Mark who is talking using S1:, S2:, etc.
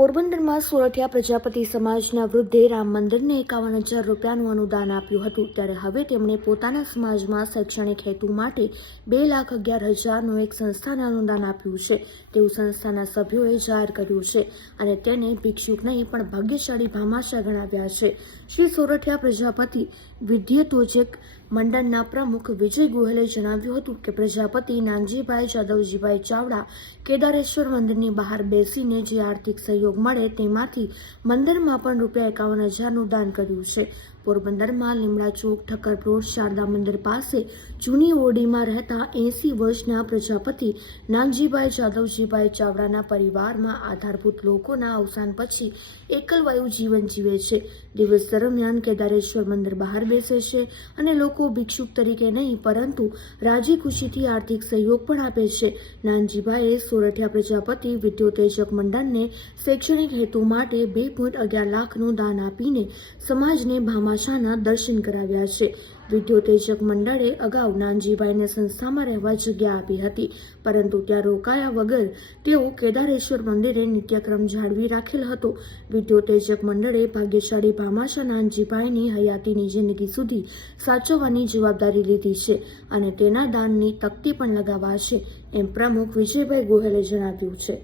S1: પોરબંદરમાં સોરઠિયા પ્રજાપતિ સમાજના વૃદ્ધે રામ મંદિરને એકાવન હજાર રૂપિયાનું અનુદાન આપ્યું હતું. ત્યારે હવે તેમણે પોતાના સમાજમાં શૈક્ષણિક હેતુ માટે બે લાખ અગિયાર હજારનું એક સંસ્થાને અનુદાન આપ્યું છે. તેવું સંસ્થાના સભ્યોએ જાહેર કર્યું છે અને તેને ભિક્ષુક નહીં, પણ ભાગ્યશાળી ભામાશા ગણાવ્યા છે. શ્રી સોરઠિયા પ્રજાપતિ વિદ્યુતોજક મંડળના પ્રમુખ વિજય ગોહેલે જણાવ્યું હતું કે પ્રજાપતિ નાનજીભાઈ જાદવજીભાઈ ચાવડા કેદારેશ્વર મંદિરની બહાર બેસીને જે આર્થિક સહયોગ મળે તેમાંથી મંદિરમાં પણ રૂપિયા એકાવન હજારનું દાન કર્યું છે. પોરબંદરમાં લીમડા ચોક, ઠક્કર રોડ, શારદા મંદિર પાસે જૂની ઓરડીમાં રહેતા એંસી વર્ષના પ્રજાપતિ નાનજીભાઈ જાદવજીભાઈ ચાવડાના પરિવારમાં આધારભૂત લોકોના અવસાન પછી એકલવાયુ જીવન જીવે છે. દિવસ દરમિયાન કેદારેશ્વર મંદિર બહાર બેસે છે અને લોકો ભિક્ષુક તરીકે નહીં, પરંતુ રાજી ખુશીથી આર્થિક સહયોગ પણ આપે છે. નાનજીભાઈએ સોરઠિયા પ્રજાપતિ વિદ્યોતેજક મંડળને શૈક્ષણિક હેતુ માટે બે પોઈન્ટ અગિયાર લાખનું દાન આપીને સમાજને ભામાશાના દર્શન કરાવ્યા છે. વિદ્યોતેજક મંડળે અગાઉ નાનજીભાઈને સંસ્થામાં રહેવા જગ્યા આપી હતી, પરંતુ ત્યાં રોકાયા વગર તેઓ કેદારેશ્વર મંદિરે નિત્યક્રમ જાળવી રાખેલ હતો. વિદ્યોતેજક મંડળે ભાગ્યશાળી ભામાશા નાનજીભાઈની હયાતીની જિંદગી સુધી સાચવવાની જવાબદારી લીધી છે અને તેના દાનની તકતી પણ લગાવાશે, એમ પ્રમુખ વિજયભાઈ ગોહેલે જણાવ્યું છે.